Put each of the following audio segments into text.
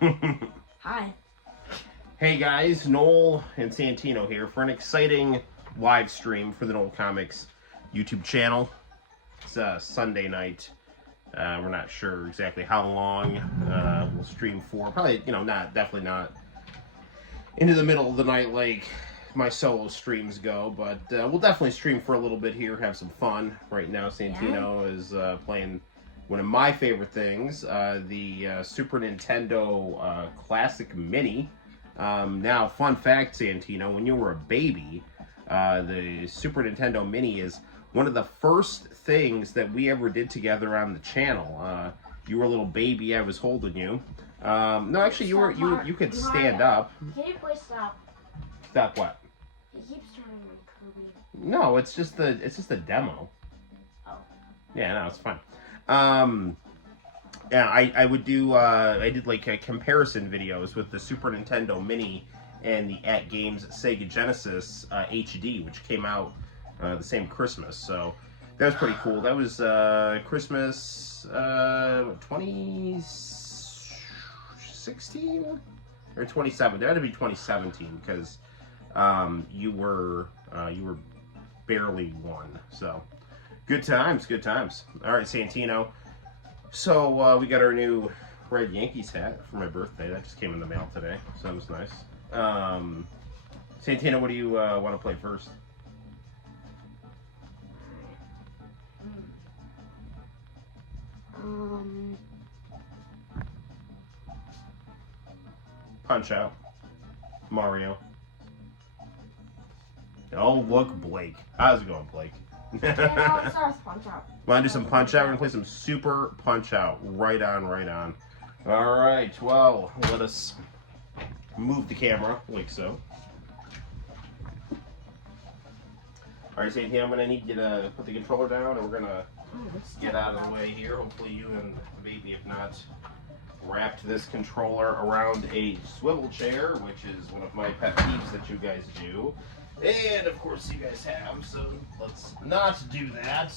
Hi. Hey guys, Noel and Santino here for an exciting live stream for the Noel ComiX YouTube channel. It's Sunday night. We're not sure exactly how long we'll stream for. Probably, definitely not into the middle of the night like my solo streams go, but we'll definitely stream for a little bit here, have some fun. Right now, Santino is playing one of my favorite things, the Super Nintendo Classic Mini. Now, fun fact, Santino, when you were a baby, the Super Nintendo Mini is one of the first things that we ever did together on the channel. You were a little baby, I was holding you. No, actually, you could stand up. Can you please stop? Stop what? He keeps turning my Kirby. No, it's just a demo. Oh. Yeah, no, it's fine. Yeah, I would do, I did like comparison videos with the Super Nintendo Mini and the At Games Sega Genesis HD, which came out the same Christmas. So that was pretty cool. That was Christmas 2016 or 2017. That had to be 2017 because you were barely one. So good times, good times. All right, Santino. So we got our new red Yankees hat for my birthday. That just came in the mail today, so that was nice. Santino, what do you want to play first? Punch Out. Mario. Oh, look, Blake. How's it going, Blake? Yeah, it starts Punch Out. Want to do some Punch Out? We're going to play some Super Punch Out. Right on, right on. All right, well, let us move the camera like so. All right, Santino, I'm going to need you to put the controller down, and we're going to get out of the way here. Hopefully you and the baby, if not, wrapped this controller around a swivel chair, which is one of my pet peeves that you guys do. And of course you guys have, so let's not do that.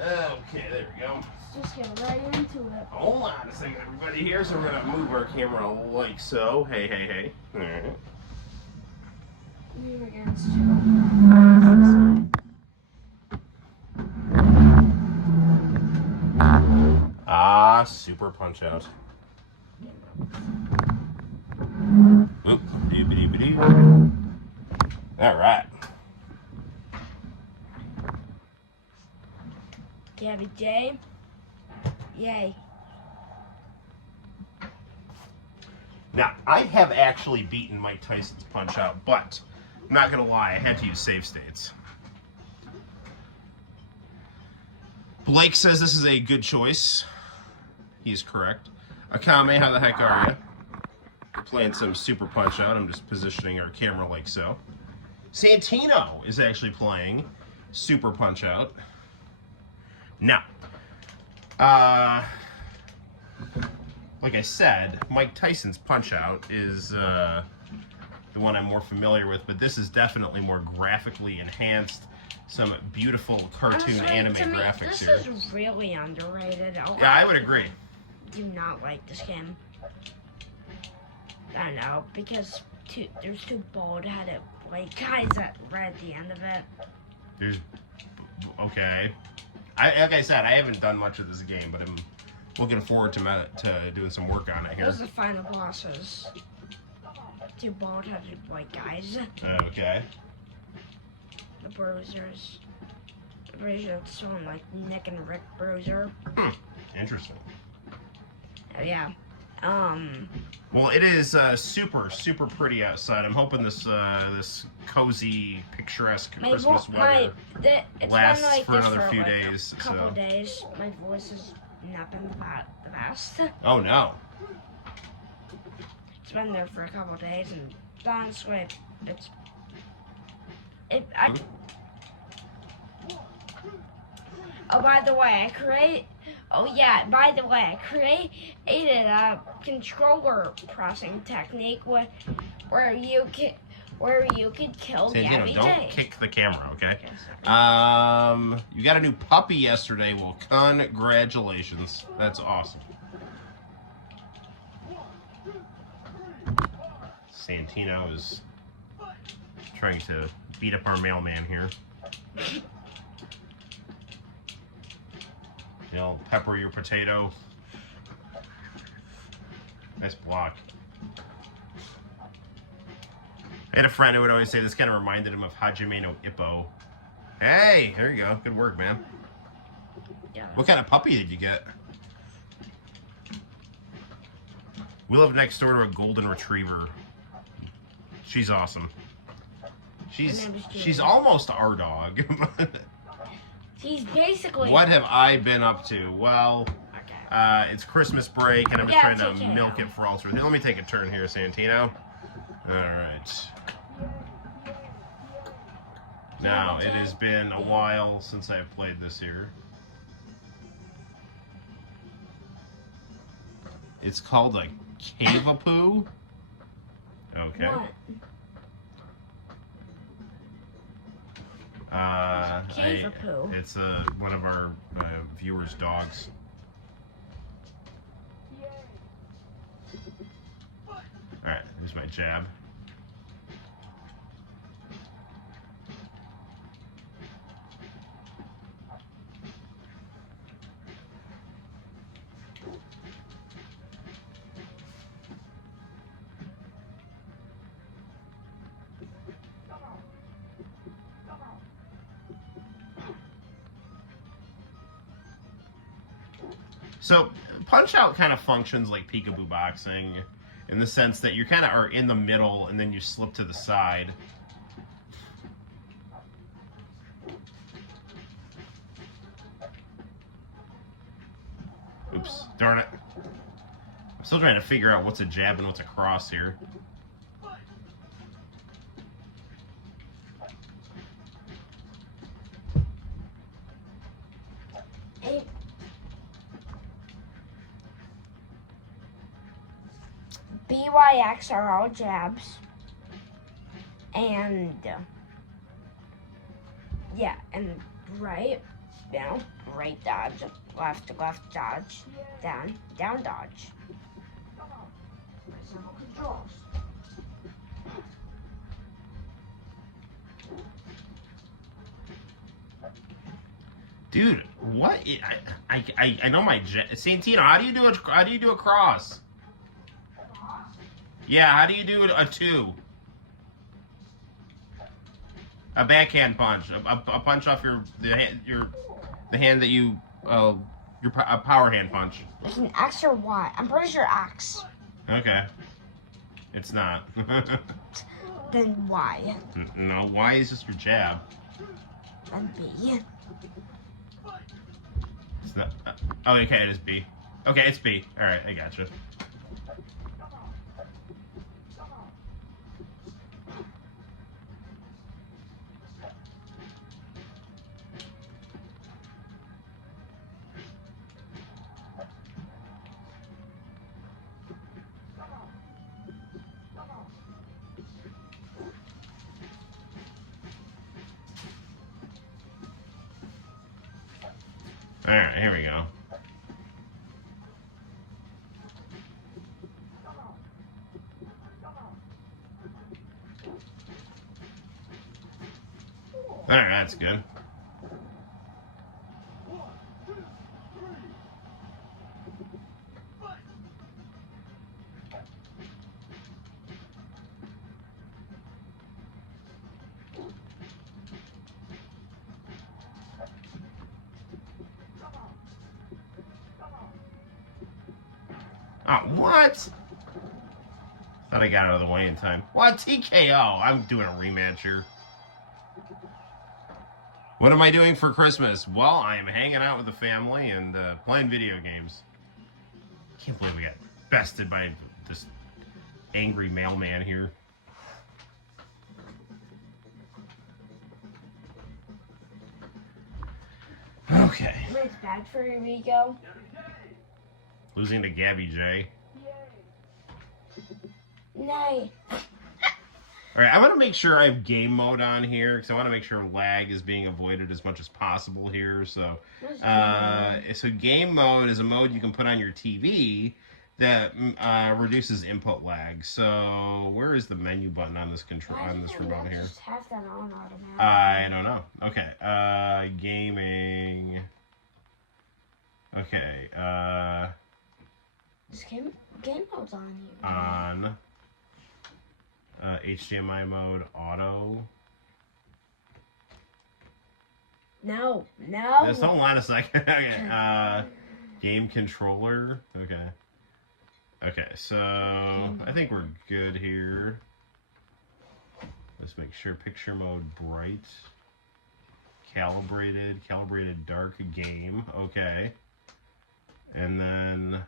Okay, there we go. Let's just get right into it. Hold on a second, everybody here. So we're gonna move our camera like so. Hey, hey, hey. All right. Lean against you. Ah, Super Punch Out. Oop, dee-ba-dee-ba-dee. All right. Gabby J. Yay. Now, I have actually beaten Mike Tyson's Punch Out, but I'm not gonna lie, I had to use save states. Blake says this is a good choice. He's correct. Akame, how the heck are you? We're playing some Super Punch Out. I'm just positioning our camera like so. Santino is actually playing Super Punch Out. Now, like I said, Mike Tyson's Punch Out is the one I'm more familiar with, but this is definitely more graphically enhanced. Some beautiful cartoon anime graphics here. This is really underrated. Yeah, I would agree. Do not like this game. I don't know, because there's two bald-headed white guys right at the end of it. Okay. Like I said, I haven't done much of this game, but I'm looking forward to doing some work on it here. Those are the final bosses. Two bald-headed white guys. Okay. The bruisers. The bruisers sound like Nick and Rick Bruiser. Interesting. Oh yeah. Well, it is super, super pretty outside. I'm hoping this this cozy, picturesque Christmas weather lasts like for another few like days. A couple days. My voice has not been the best. Oh no. It's been there for a couple days, and honestly, Oh, by the way, I created a controller pressing technique where where you could kill Santino, Gabby don't J. kick the camera, okay? Okay, sorry. You got a new puppy yesterday. Well, congratulations. That's awesome. Santino is trying to beat up our mailman here. He'll pepper your potato. Nice block. I had a friend who would always say this kind of reminded him of Hajime no Ippo. Hey, there you go. Good work, man. Yeah. What kind of puppy did you get? We live next door to a golden retriever. She's awesome. She's almost our dog. She's basically. What have I been up to? Well, Okay. it's Christmas break, and I'm just Yeah, trying to take it milk out. it for all sorts. Let me take a turn here, Santino. All right. Now, it has been a while since I've played this here. It's called a Cavapoo. Okay. What? Cavapoo? It's one of our viewers' dogs. Alright, here's my jab. So, Punch-Out kind of functions like peekaboo boxing in the sense that you kind of are in the middle and then you slip to the side. Oops, darn it. I'm still trying to figure out what's a jab and what's a cross here. BYX are all jabs. And, yeah, and right, right dodge, left dodge, down dodge. Dude, what? I know my Santino. How do you do a cross? Yeah, how do you do a 2? A backhand punch, a punch off the hand that you a power hand punch. It's an X or Y. I'm pretty sure X. Okay, it's not. Then Y. No, Y is just your jab. And B. It's not. Oh, okay, it is B. Okay, it's B. All right, I gotcha. All right, here we go. All right, that's good. Oh, what? Thought I got out of the way in time. What? TKO. I'm doing a rematch here. What am I doing for Christmas? Well, I am hanging out with the family and playing video games. Can't believe we got bested by this angry mailman here. Okay. It's bad for your ego. Losing to Gabby J. Nay. All right, I want to make sure I have game mode on here because I want to make sure lag is being avoided as much as possible here. So, game mode is a mode you can put on your TV that reduces input lag. So, where is the menu button on this control remote here? Just have that on automatically. I don't know. Okay, gaming. Okay, This game mode's on here. on. HDMI mode, auto. No. Just hold on a second. Okay. Game controller. Okay, so I think we're good here. Let's make sure picture mode bright. Calibrated dark game. Okay. And then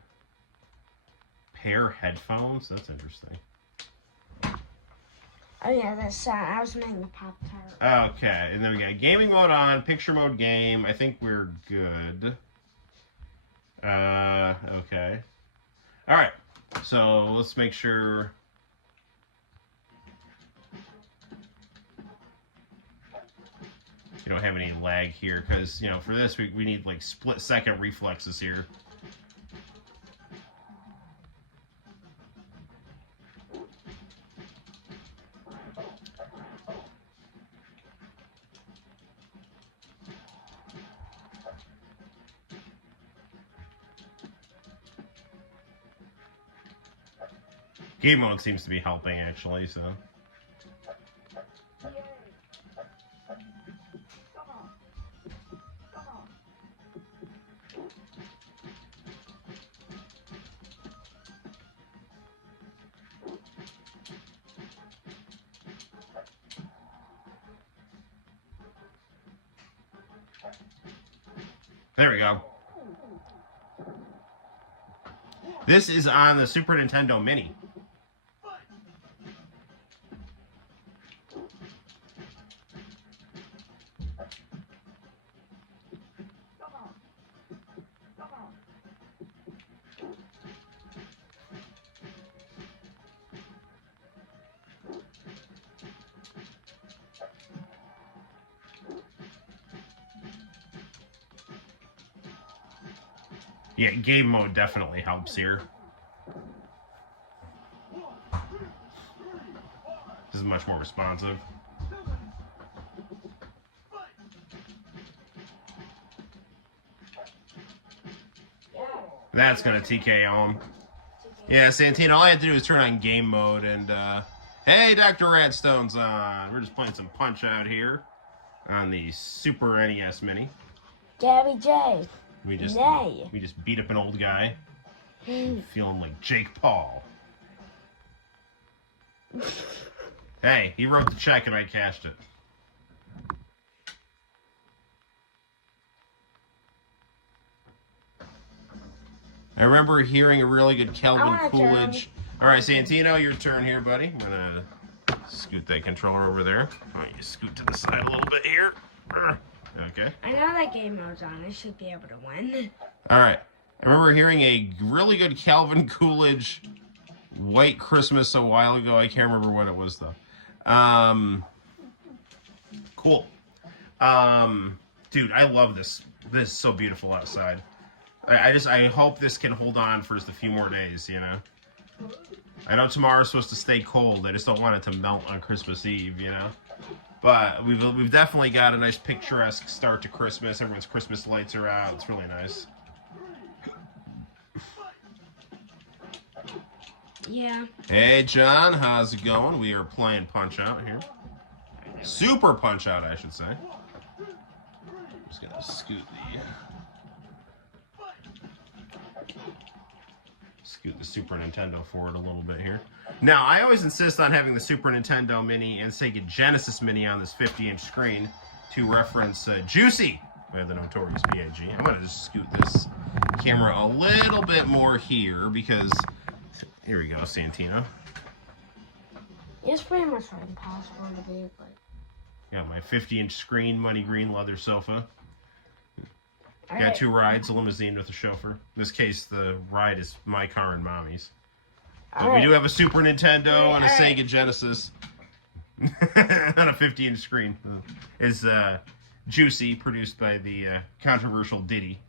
pair headphones. That's interesting. Oh yeah, that's I was making the Pop-Tart. Okay, and then we got gaming mode on, picture mode game. I think we're good. Okay. All right, so let's make sure. You don't have any lag here because, for this we need like split-second reflexes here. Game mode seems to be helping, actually, so. There we go. This is on the Super Nintendo Mini. Yeah, game mode definitely helps here. This is much more responsive. That's gonna TKO him. Yeah, Santino, all I had to do was turn on game mode and, hey, Dr. Radstone's on. We're just playing some Punch-Out here on the Super NES Mini. Gabby J. We just beat up an old guy. Feeling like Jake Paul. Hey, he wrote the check and I cashed it. I remember hearing a really good Calvin Coolidge. All right, Santino, your turn here, buddy. I'm gonna scoot that controller over there. All right, you scoot to the side a little bit here. Okay. I know that game mode's on. I should be able to win. All right. I remember hearing a really good Calvin Coolidge White Christmas a while ago. I can't remember what it was, though. Cool. Dude, I love this. This is so beautiful outside. I hope this can hold on for just a few more days, you know? I know tomorrow's supposed to stay cold. I just don't want it to melt on Christmas Eve, you know? But we've definitely got a nice picturesque start to Christmas. Everyone's Christmas lights are out. It's really nice. Yeah. Hey, John. How's it going? We are playing Punch-Out here. Super Punch-Out, I should say. Just going to scoot the Super Nintendo forward a little bit here. Now, I always insist on having the Super Nintendo Mini and Sega Genesis Mini on this 50-inch screen to reference Juicy by the Notorious B.I.G. I'm going to just scoot this camera a little bit more here because... Here we go, Santino. It's pretty much impossible to be, but... Got my 50-inch screen, money green leather sofa. Got Right. 2 rides, a limousine with a chauffeur. In this case, the ride is my car and Mommy's. But we do have a Super Nintendo and a Sega Genesis. on a 50-inch screen. Is Juicy, produced by the controversial Diddy,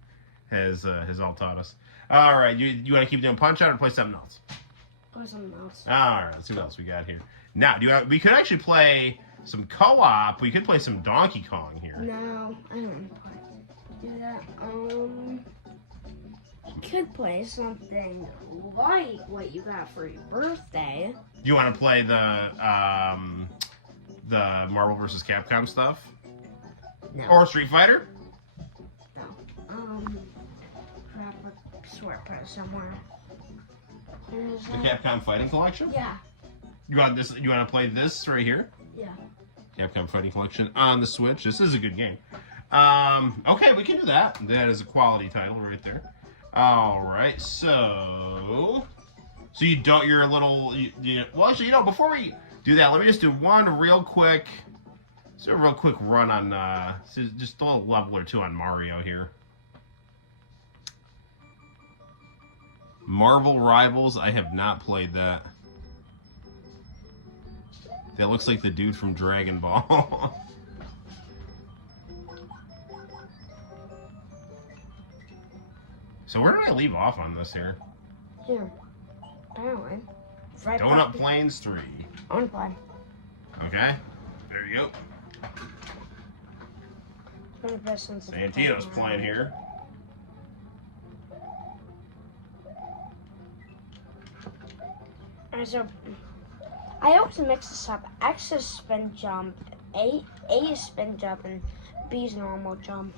has all taught us. All right, you want to keep doing Punch Out or play something else? Play something else. All right, let's see what else we got here. Now, we could actually play some co-op. We could play some Donkey Kong here. No, I don't want to do that. Could play something like what you got for your birthday. Do you want to play the Marvel vs. Capcom stuff? No. Or Street Fighter? No. Crap, I swear I put it somewhere. The Capcom Fighting Collection? Yeah. You want this? You want to play this right here? Yeah. Capcom Fighting Collection on the Switch. This is a good game. Okay, we can do that. That is a quality title right there. All right, so you don't. You're a little. Well, actually, before we do that, let me just do one real quick. Let's do a real quick run on just a little level or two on Mario here. Marvel Rivals. I have not played that. That looks like the dude from Dragon Ball. So where did I leave off on this here? Here. Apparently. Right Donut Plains 3. On play. Okay. There you go. Santino's playing here. Alright, so I always mix this up. X is spin jump, A is spin jump, and B is normal jump.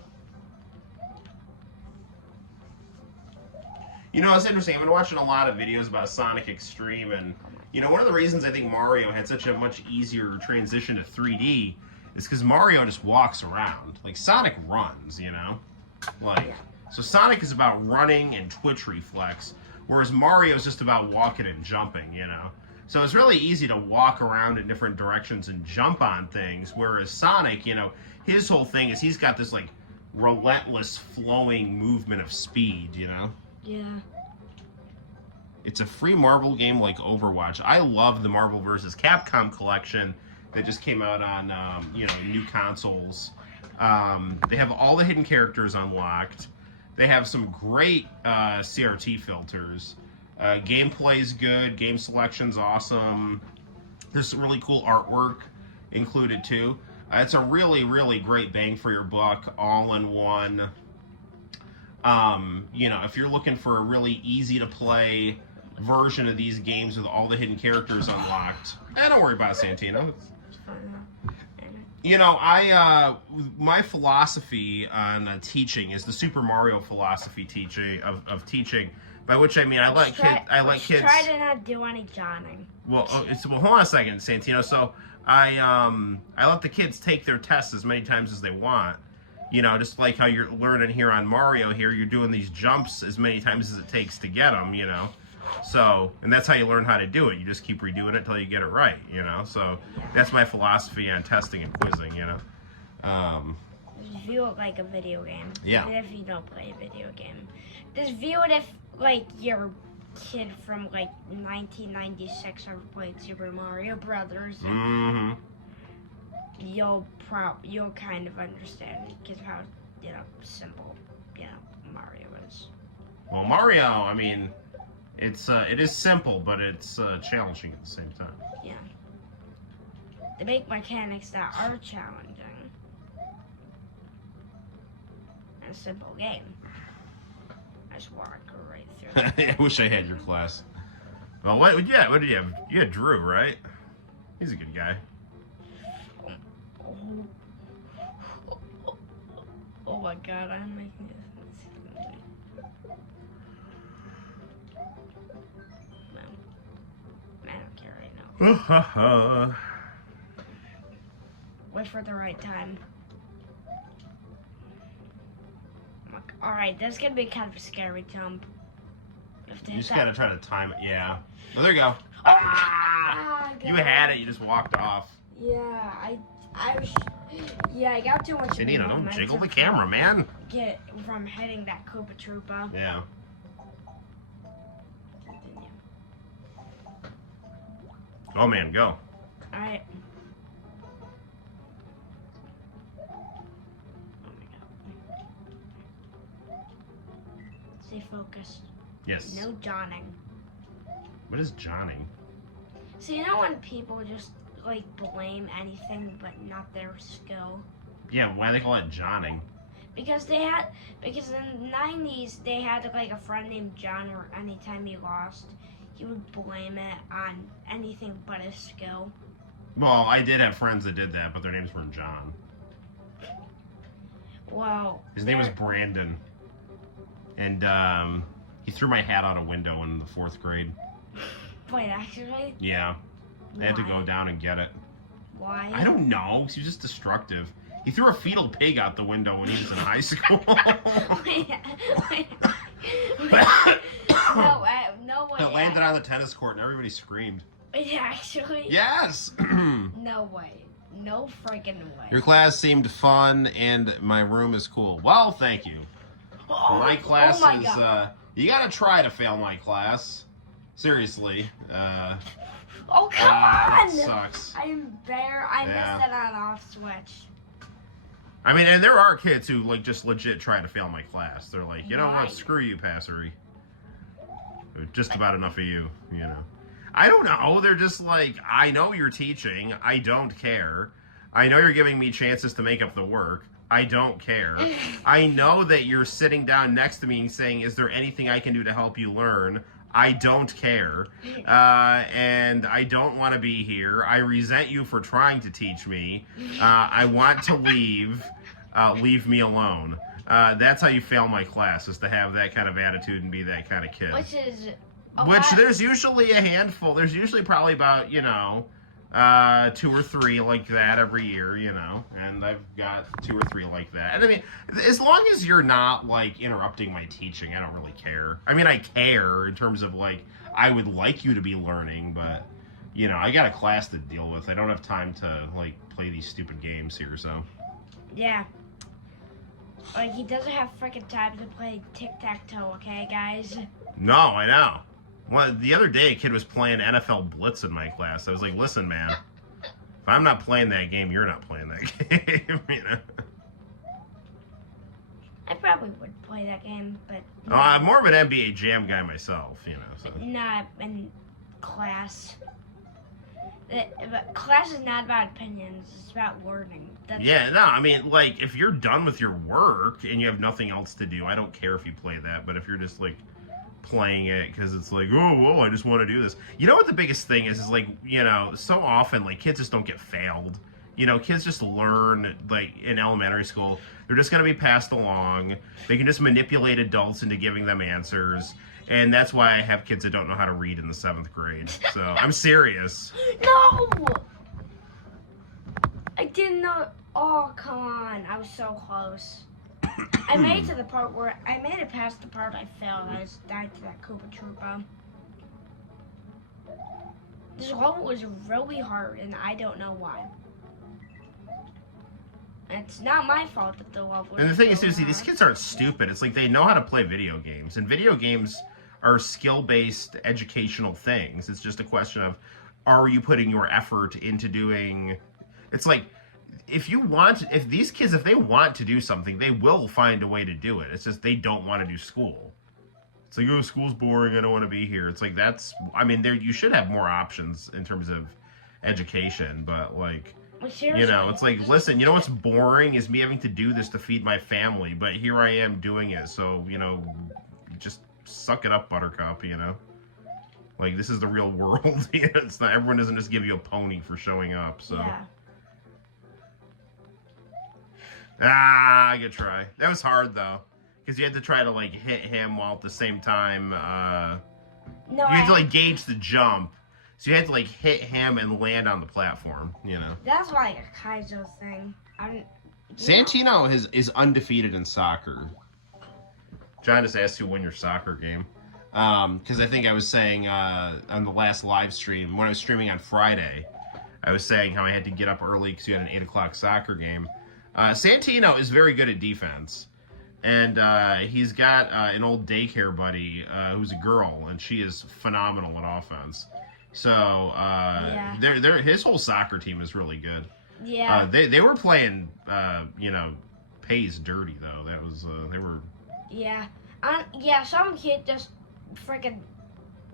It's interesting. I've been watching a lot of videos about Sonic Extreme, and one of the reasons I think Mario had such a much easier transition to 3D is because Mario just walks around. Like Sonic runs, So Sonic is about running and twitch reflex, whereas Mario is just about walking and jumping, So it's really easy to walk around in different directions and jump on things, whereas Sonic, his whole thing is he's got this like relentless flowing movement of speed, Yeah. It's a free Marvel game like Overwatch. I love the Marvel vs. Capcom collection that just came out on, new consoles. They have all the hidden characters unlocked. They have some great CRT filters. Gameplay's good. Game selection's awesome. There's some really cool artwork included too. It's a really, really great bang for your buck, all in one. If you're looking for a really easy to play version of these games with all the hidden characters unlocked, don't worry about it, Santino. My philosophy on teaching is the Super Mario philosophy of teaching, by which I mean I let kids try to not do any Johnning. Well, hold on a second, Santino. So I let the kids take their tests as many times as they want. Just like how you're learning here on Mario here, you're doing these jumps as many times as it takes to get them, So, and that's how you learn how to do it. You just keep redoing it until you get it right, So that's my philosophy on testing and quizzing, Just view it like a video game. Yeah. Even if you don't play a video game. Just view it if, you're a kid from, 1996 ever played Super Mario Brothers. Mm-hmm. You'll kind of understand because how simple Mario is. Well, Mario, I mean, it is simple, but it's challenging at the same time. Yeah. They make mechanics that are challenging. In a simple game. I just walk right through. I wish I had your class. Well, what did you have? You had Drew, right? He's a good guy. Oh my god, I'm making this. No. I don't care right now. Wait for the right time. Alright, this is gonna be kind of a scary jump. You just gotta try to time it, yeah. Oh, there you go. Ah! You had it, you just walked off. Yeah, I got too much. Santino, don't jiggle the camera, man. Get from hitting that Koopa Troopa. Yeah. Continue. Oh man, go. Alright. Stay focused. Yes. No Johning. What is Johning? So you know when people just like blame anything but not their skill? Yeah, why do they call it Johning? Because in the 90s they had like a friend named John where anytime he lost, he would blame it on anything but his skill. Well, I did have friends that did that, but their names weren't John. Well, his name was Brandon. And he threw my hat out a window in the 4th grade. Wait, actually? Yeah. Why? I had to go down and get it. Why? I don't know. He was just destructive. He threw a fetal pig out the window when he was in high school. wait. No way. It landed on the tennis court and everybody screamed. Actually? Yes! No way. No freaking way. Your class seemed fun and my room is cool. Well, thank you. My class is, you gotta try to fail my class. Seriously. Oh, come on! It sucks. I missed it on off switch. I mean, and there are kids who, like, just legit try to fail my class. They're like, you know Why? what, screw you, passery. Just about enough of you, you know. I don't know. They're just like, I know you're teaching. I don't care. I know you're giving me chances to make up the work. I don't care. I know that you're sitting down next to me and saying, is there anything I can do to help you learn? I don't care. And I don't want to be here. I resent you for trying to teach me. I want to leave. Leave me alone. That's how you fail my class, is to have that kind of attitude and be that kind of kid. Which there's usually a handful. There's usually probably about, 2 or 3 like that every year, and I've got 2 or 3 like that. And I mean, as long as you're not, like, interrupting my teaching, I don't really care. I mean, I care in terms of, like, I would like you to be learning, but, I got a class to deal with. I don't have time to, like, play these stupid games here, so. Yeah. Like, he doesn't have freaking time to play tic-tac-toe, okay, guys? No, I know. Well, the other day, a kid was playing NFL Blitz in my class. I was like, listen, man, if I'm not playing that game, you're not playing that game, I probably would play that game, but... No. I'm more of an NBA Jam guy myself, so. But not in class. But class is not about opinions, it's about learning. Yeah, no, I mean, like, if you're done with your work and you have nothing else to do, I don't care if you play that, but if you're just, like, playing it because it's like, oh, whoa, I just want to do this. You know what the biggest thing is like, so often, like, kids just don't get failed. Kids just learn, like, in elementary school, they're just going to be passed along. They can just manipulate adults into giving them answers. And that's why I have kids that don't know how to read in the 7th grade. So, I'm serious. No! I didn't know. Oh, come on. I was so close. I made it to the part where I made it past the part I failed. I just died to that Koopa Troopa. This level was really hard, and I don't know why. And it's not my fault that the level was And the thing is, really seriously, these kids aren't stupid. It's like they know how to play video games. And video games are skill-based educational things. It's just a question of, are you putting your effort into doing... It's like... If these kids, if they want to do something, they will find a way to do it. It's just they don't want to do school. It's like, oh, school's boring, I don't want to be here. It's like, you should have more options in terms of education, but, like, it's like, listen, you know what's boring is me having to do this to feed my family, but here I am doing it, so, just suck it up, buttercup, Like, this is the real world. It's not, everyone doesn't just give you a pony for showing up, so. Yeah. Good try. That was hard, though. Because you had to try to, like, hit him while at the same time, you had to, like, gauge the jump. So you had to, like, hit him and land on the platform, That's like a Kaizo thing. Santino is undefeated in soccer. John just asked you to win your soccer game. Because I think I was saying on the last live stream, when I was streaming on Friday, I was saying how I had to get up early because you had an 8 o'clock soccer game. Santino is very good at defense. And he's got an old daycare buddy who's a girl, and she is phenomenal at offense. So his whole soccer team is really good. Yeah. They were playing, Pays dirty, though. That was, they were... Yeah. Yeah, some kid just freaking,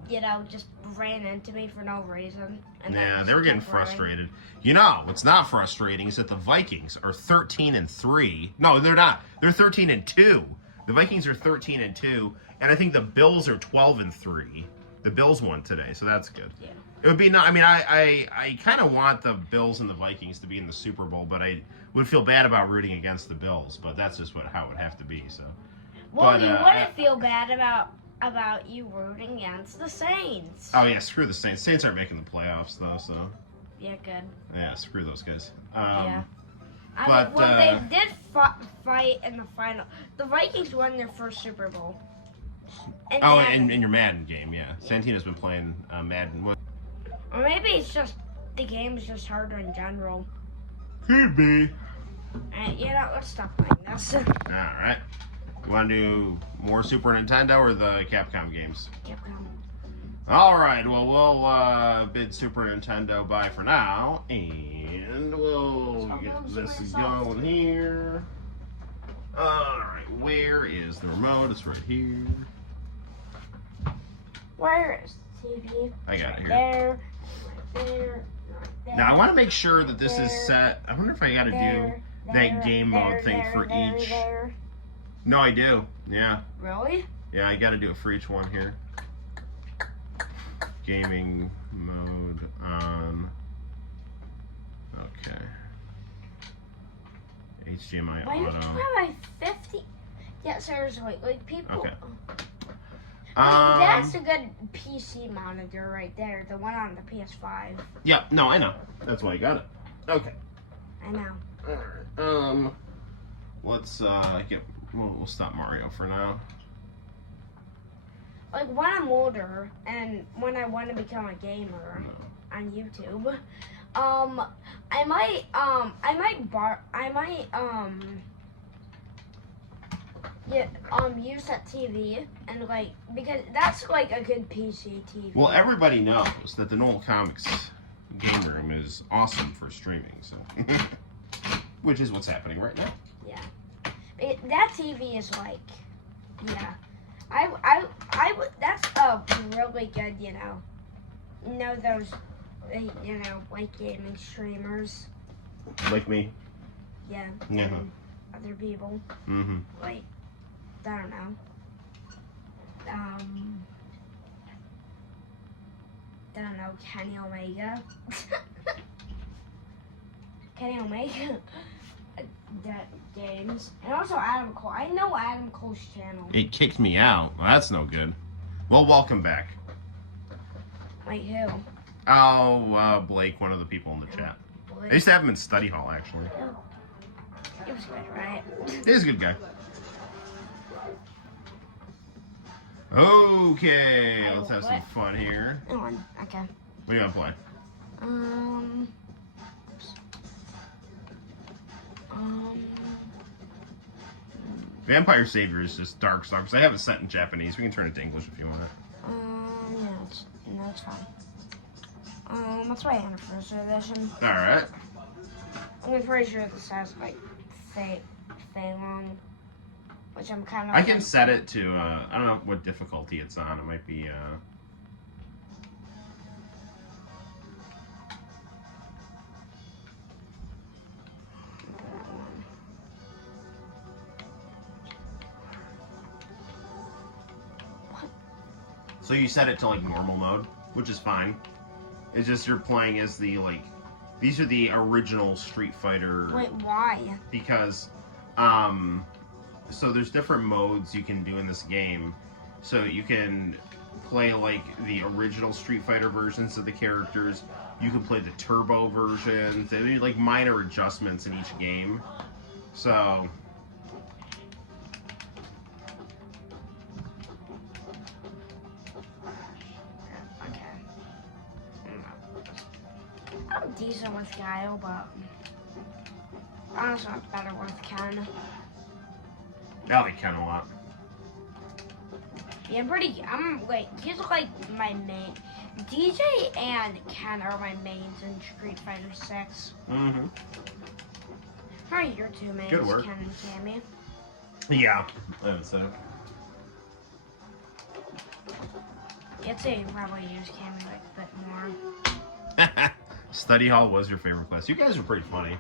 just ran into me for no reason. And Yeah, then they were getting kept running. frustrated. You know, what's not frustrating is that the Vikings are 13-3. No, they're not. They're 13-2. The Vikings are 13-2, and I think the Bills are 12-3. The Bills won today, so that's good. Yeah. It would be not. I mean, I kind of want the Bills and the Vikings to be in the Super Bowl, but I would feel bad about rooting against the Bills. But that's just how it would have to be. So. Well, But, you wouldn't feel bad about you rooting against the Saints. Oh yeah, screw the Saints. Saints aren't making the playoffs though, so. Yeah, good. Yeah, screw those guys. Yeah. But, they did fight in the final. The Vikings won their first Super Bowl. In your Madden game, yeah. Santino's been playing Madden. Or maybe it's just the game's just harder in general. Could be. And let's stop playing this. All right. You want to do more Super Nintendo or the Capcom games? Capcom. All right. Well, we'll bid Super Nintendo bye for now, and we'll get this going here. All right. Where is the remote? It's right here. Where is TV? I got it here. There. Right there. Right there. Now I want to make sure that this is set. I wonder if I got to do that game mode thing for each. There. No, I do. Yeah. Really? Yeah, I got to do it for each one here. Gaming mode on. Okay. HDMI Why auto. don't you have my 50? Yeah, seriously, like people. Okay. That's a good PC monitor right there. The one on the PS5. Yeah. No, I know. That's why I got it. Okay. I know. All right. Let's get. We'll stop Mario for now. Like when I'm older and when I want to become a gamer on YouTube, I might use that TV and because that's like a good PC TV. Well, everybody knows that the Noel ComiX game room is awesome for streaming, so which is what's happening right now. Yeah. That TV is I would. That's a really good, those, like gaming streamers. Like me. Yeah. Yeah. And other people. Mm-hmm. Like, I don't know. I don't know, Kenny Omega. Kenny Omega. That games. And also Adam Cole. I know Adam Cole's channel. It kicked me out. Well, that's no good. Well, welcome back. Like who? Oh, Blake, one of the people in the chat. I used to have him in study hall, actually. He was good, right? He's a good guy. Okay, let's have some fun here. Okay. What do you want to play? Vampire Savior is just Dark Star, because I have it set in Japanese. We can turn it to English if you want it. No, it's fine. That's my anniversary edition. Alright. I'm pretty sure this has, Fei Long, which I'm kind of... I can set it to, I don't know what difficulty it's on. It might be, So you set it to normal mode, which is fine. It's just you're playing as the these are the original Street Fighter. Wait, why? Because, so there's different modes you can do in this game. So you can play the original Street Fighter versions of the characters. You can play the turbo versions. They do minor adjustments in each game. So. I'm decent with Guile, but honestly, I'm better with Ken. I like Ken a lot. Yeah, he's my main. DJ and Ken are my mains in Street Fighter 6. Mm-hmm. How are your two mains, Good work. Ken and Cammy? Yeah, I would say. I'd say probably use Cammy like a bit more. Study hall was your favorite class. You guys were pretty funny.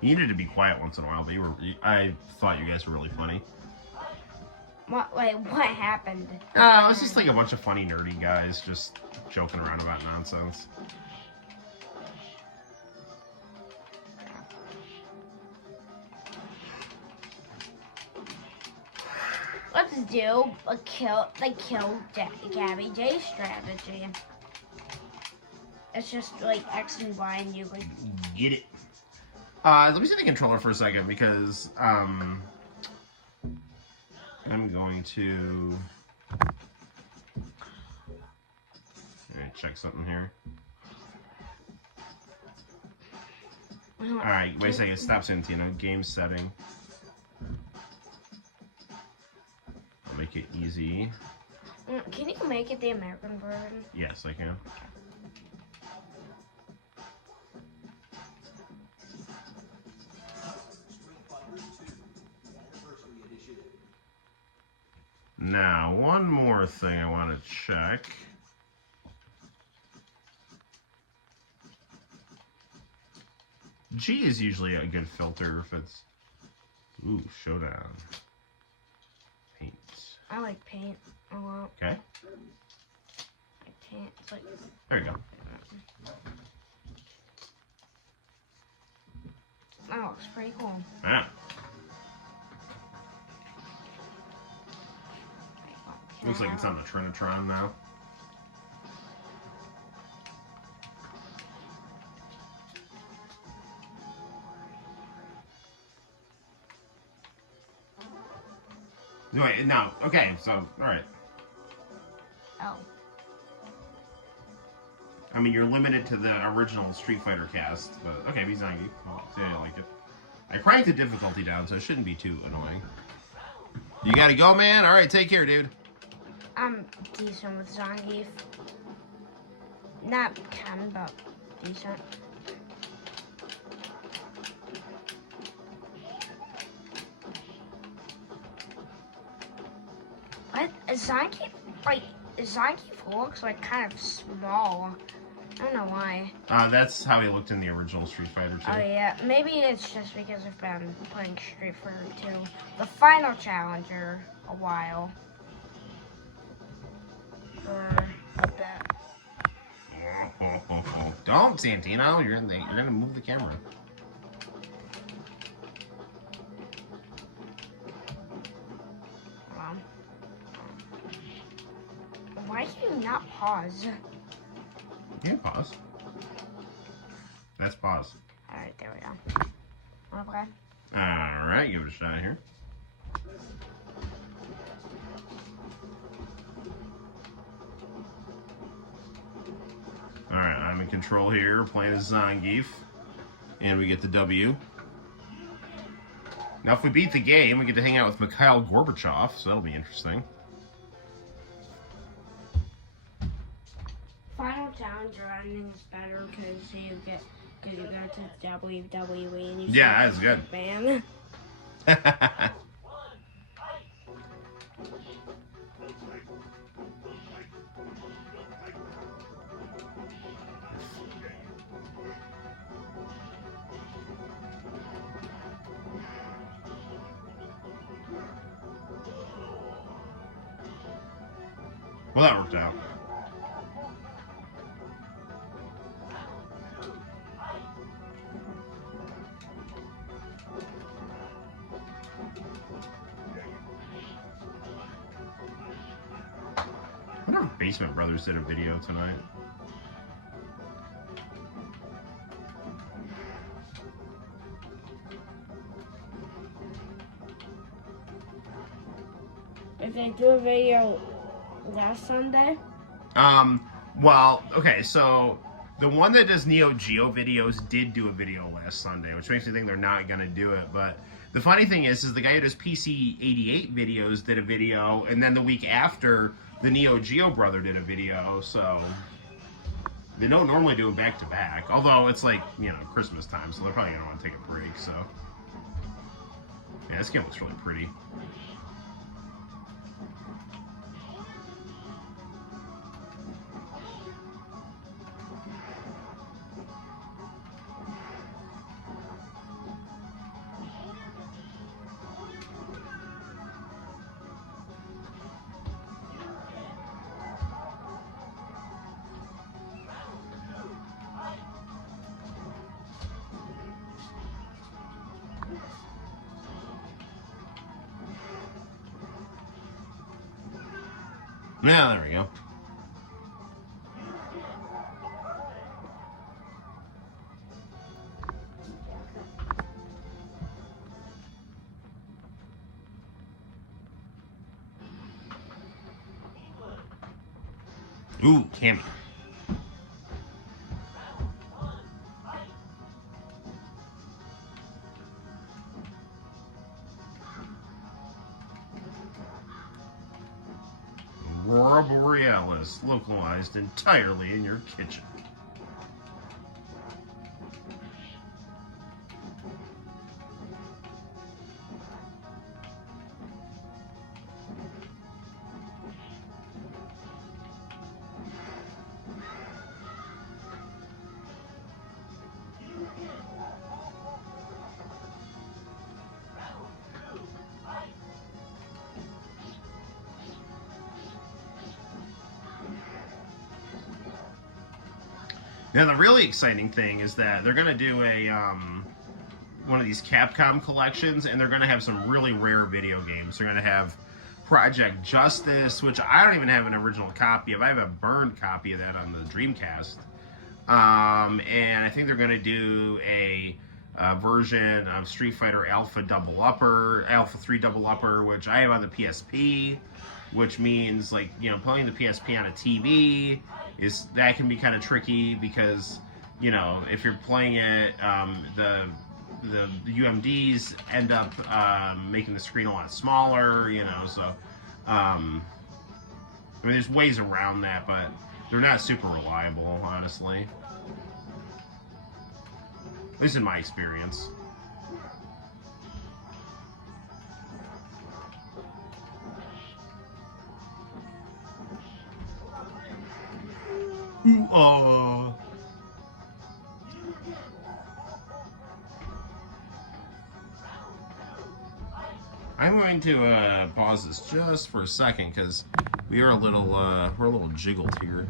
You needed to be quiet once in a while, but I thought you guys were really funny. What happened? It was just like a bunch of funny, nerdy guys just joking around about nonsense. Let's do the kill Gabby J strategy. It's just like X and Y, and you like get it. Let me see the controller for a second because I'm going to check something here. All right, wait a second. Stop, Santino. Game setting. I'll make it easy. Can you make it the American version? Yes, I can. Now, one more thing I want to check. G is usually a good filter if it's... Ooh, Showdown. Paint. I like paint a lot. Okay. Paint. It's like... There you go. That looks pretty cool. Yeah. Looks like it's on the Trinitron now. No, wait, no. Okay, so, alright. Oh. I mean, you're limited to the original Street Fighter cast, but okay, Mizangi. Oh, see, I like it. I cranked the difficulty down, so it shouldn't be too annoying. You gotta go, man? Alright, take care, dude. I'm decent with Zangief. Not canon, but decent. What? Zangief looks like kind of small. I don't know why. That's how he looked in the original Street Fighter 2. Oh yeah, maybe it's just because I've been playing Street Fighter 2, the final challenger, a while. For a bit. Don't, Santino. You're gonna move the camera. Hold on. Why do you not pause? You can pause. That's pause. Alright, there we go. Okay. Alright, give it a shot here. Alright, I'm in control here, playing as Zangief. And we get the W. Now, if we beat the game, we get to hang out with Mikhail Gorbachev, so that'll be interesting. Final challenger ending is better because you go to WWE and you Yeah, that's good. Man. Well, that worked out. I wonder if Basement Brothers did a video tonight. If they do a video last Sunday? Well, okay, so the one that does Neo Geo videos did do a video last Sunday, which makes me think they're not gonna do it, but the funny thing is the guy who does PC 88 videos did a video, and then the week after, the Neo Geo brother did a video, so they don't normally do it back to back, although it's like, you know, Christmas time, so they're probably gonna want to take a break, so. Yeah, this game looks really pretty. Yeah, there we go. Ooh, Cammy. Aurora Borealis, localized entirely in your kitchen. Now the really exciting thing is that they're gonna do a one of these Capcom collections, and they're gonna have some really rare video games. They're gonna have Project Justice, which I don't even have an original copy of. I have a burned copy of that on the Dreamcast. And I think they're gonna do a version of Street Fighter Alpha 3 Double Upper, which I have on the PSP, which means, like, you know, playing the PSP on a TV that can be kind of tricky because, you know, if you're playing it, the UMDs end up making the screen a lot smaller, you know, so I mean, there's ways around that, but they're not super reliable, honestly. At least in my experience. I'm going to pause this just for a second because we are we're a little jiggled here.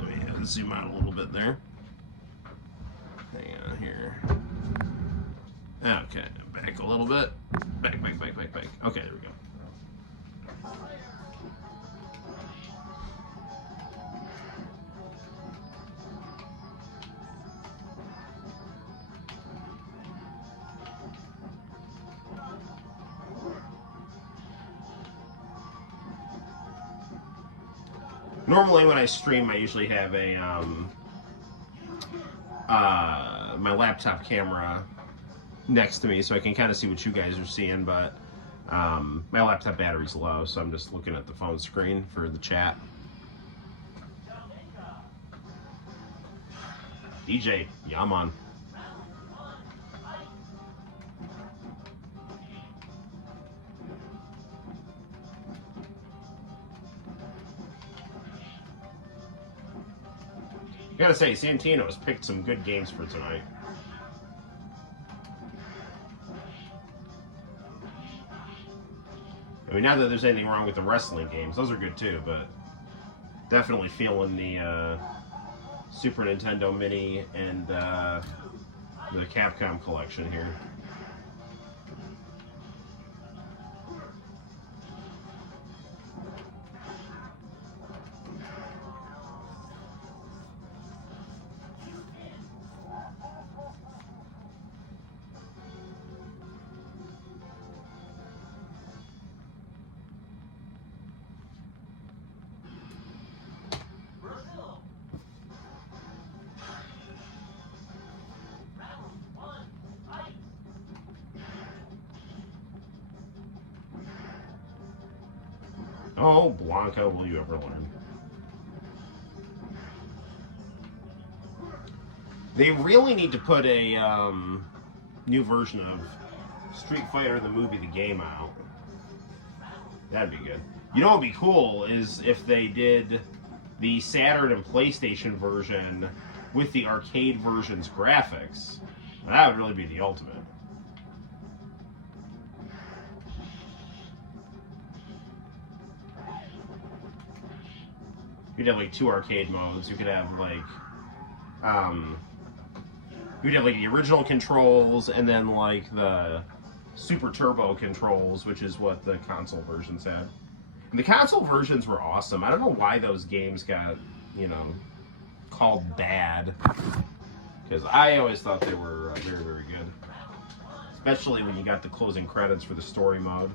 Let me zoom out a little bit there. Hang on here. Okay, back a little bit. Back. Okay, there we go. Normally when I stream, I usually have a my laptop camera next to me so I can kind of see what you guys are seeing, but my laptop battery's low, so I'm just looking at the phone screen for the chat. DJ, yeah, I'm on. I gotta say, Santino has picked some good games for tonight. I mean, not that there's anything wrong with the wrestling games. Those are good too, but definitely feeling the Super Nintendo Mini and the Capcom collection here. Oh, Blanca, will you ever learn? They really need to put a new version of Street Fighter the movie, the game out. That'd be good. You know what would be cool is if they did the Saturn and PlayStation version with the arcade version's graphics. That would really be the ultimate. You could have like 2 arcade modes. You could have like you'd have like the original controls and then like the Super Turbo controls, which is what the console versions had. The console versions were awesome. I don't know why those games got, you know, called bad. Because I always thought they were very, very good. Especially when you got the closing credits for the story mode.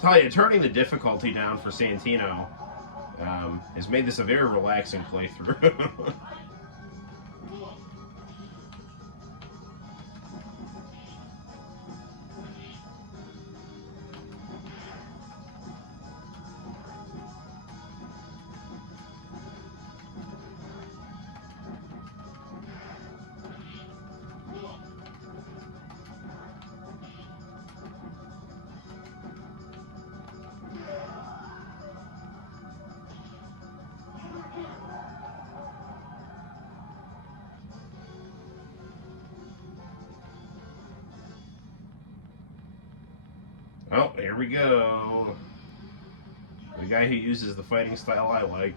Tell you, turning the difficulty down for Santino has made this a very relaxing playthrough. Oh, here we go. The guy who uses the fighting style I like.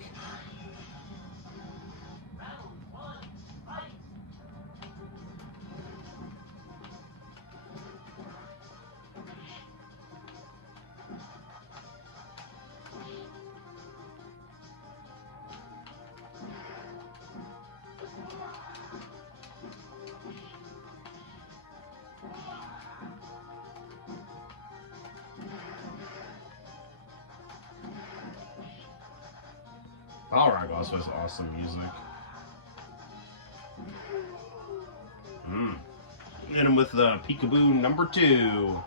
Balrog also has awesome music. Hit him with the Peekaboo number 2.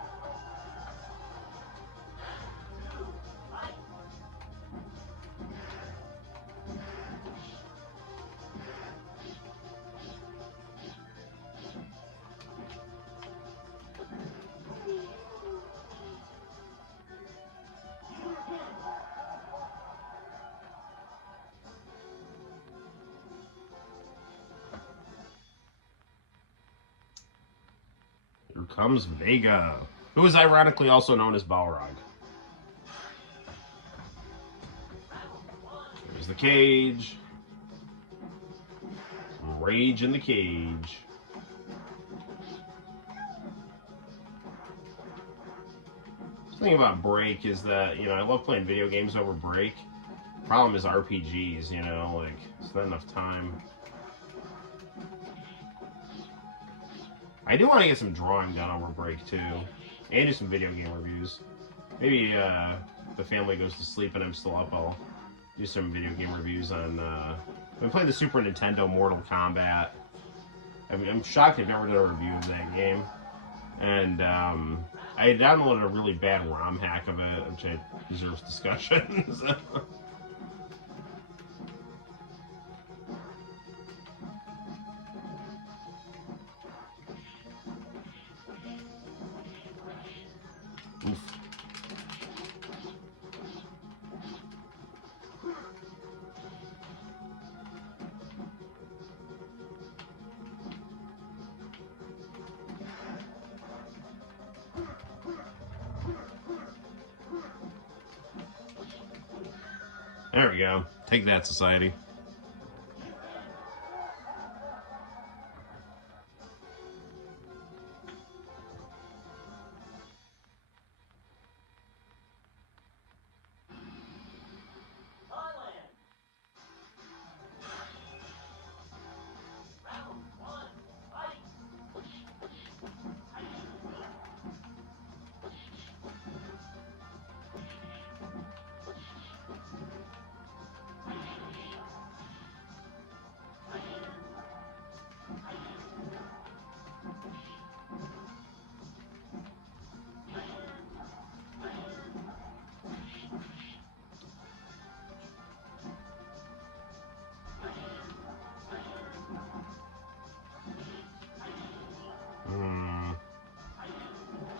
Here comes Vega, who is ironically also known as Balrog. There's the cage. Rage in the cage. The thing about break is that, you know, I love playing video games over break. Problem is RPGs, you know, like, it's not enough time. I do want to get some drawing done over break too, and do some video game reviews. Maybe the family goes to sleep and I'm still up, I'll do some video game reviews on. I've been playing the Super Nintendo Mortal Kombat. I'm shocked I've never done a review of that game. And I downloaded a really bad ROM hack of it, which deserves discussion. So. There we go. Take that, society.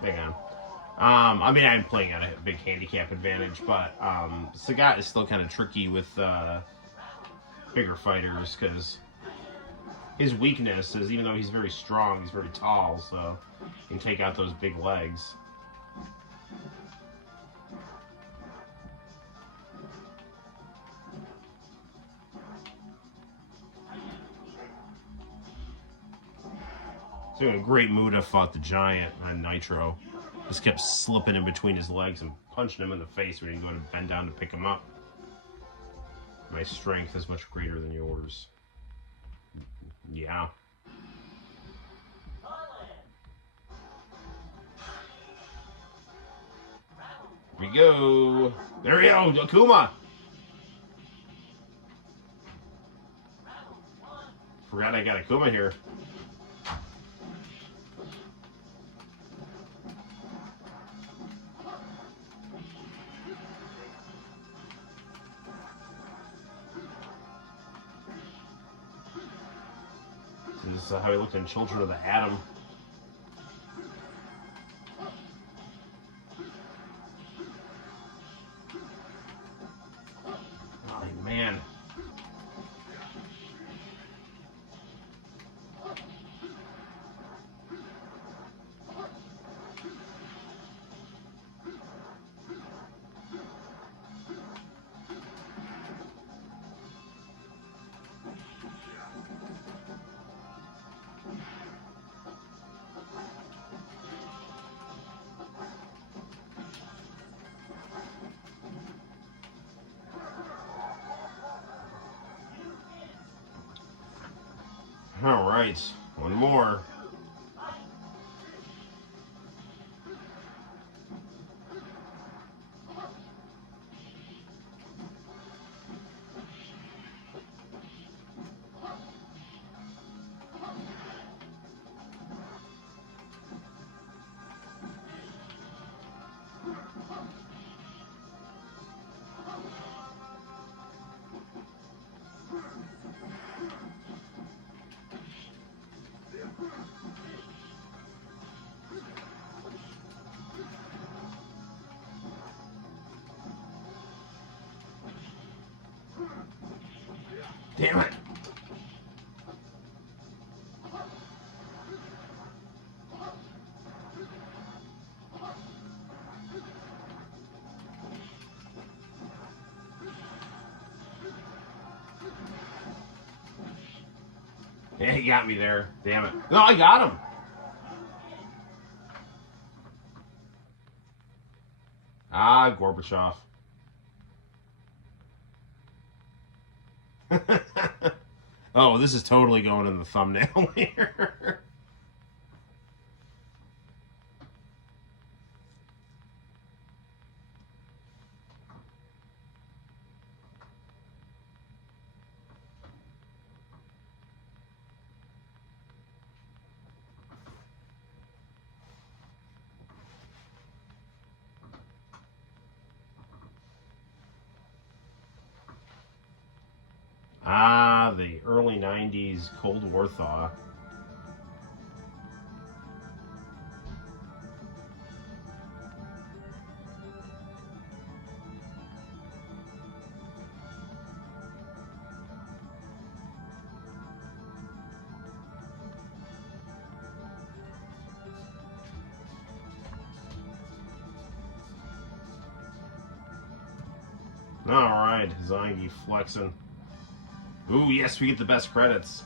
Hang on. I mean, I'm playing at a big handicap advantage, but Sagat is still kind of tricky with bigger fighters because his weakness is, even though he's very strong, he's very tall, so he can take out those big legs. Doing a great Muda fought the giant on Nitro. Just kept slipping in between his legs and punching him in the face when he go to bend down to pick him up. My strength is much greater than yours. Yeah. Here we go. There we go, Akuma. Forgot I got Akuma here. This is how he looked in Children of the Atom. Oh, man. All right, one more. Damn it. Yeah, he got me there. Damn it. No, I got him. Ah, Gorbachev. Oh, this is totally going in the thumbnail here. Ah, the early 90s Cold War thaw. Alright, Zangief flexing. Ooh, yes, we get the best credits.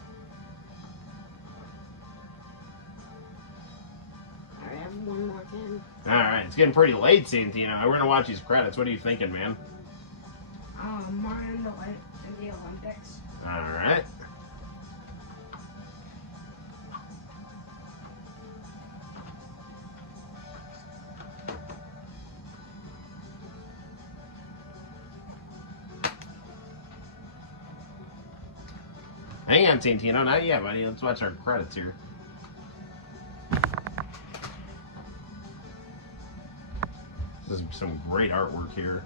I have one more thing. Alright, it's getting pretty late, Santino. We're gonna watch these credits. What are you thinking, man? Mario in the Olympics. Alright. Hang on, Santino. Not yet, buddy. Let's watch our credits here. This is some great artwork here.